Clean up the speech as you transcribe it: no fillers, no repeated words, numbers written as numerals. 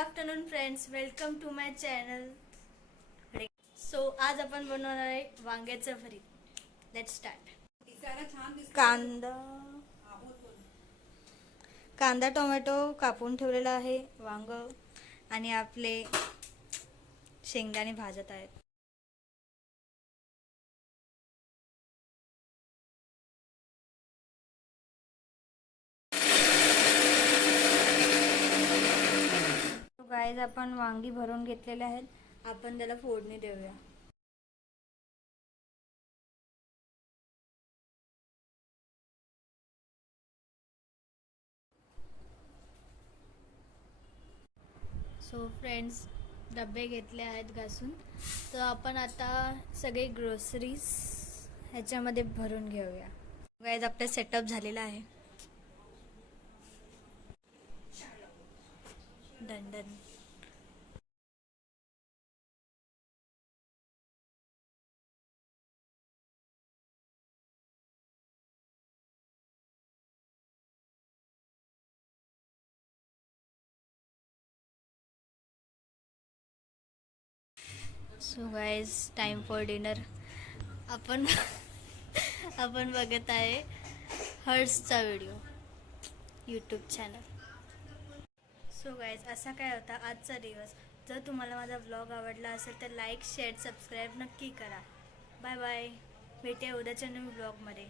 Afternoon friends, welcome to my channel. So आज आपण बनवणार आहे वांग्याचं भरीत. Let's start. कांदा टोमॅटो कापून ठेवलेला आहे, वांग आणि आपले शेंगदाणे भाजत आहेत. गाईज आपण वांगी भरून घेतलेले आहेत. आपण त्याला फोडणी देऊया. सो फ्रेंड्स, डबे घेतले आहेत घासून. तर आपण आता सगळे ग्रोसरीज ह्याच्यामध्ये भरून घेऊया. गाईज आपला सेटअप झालेला आहे. Done done. So guys, time for dinner. आपण आपण बघत आहे हर्षचा video YouTube channel. So guys, असा काय होता आजचा दिवस. जर तुम्हाला माझा व्लॉग आवडला असेल तर लाईक शेअर सबस्क्राईब नक्की करा. Bye bye. भेटूया उद्याच्या नवीन व्लॉगमध्ये.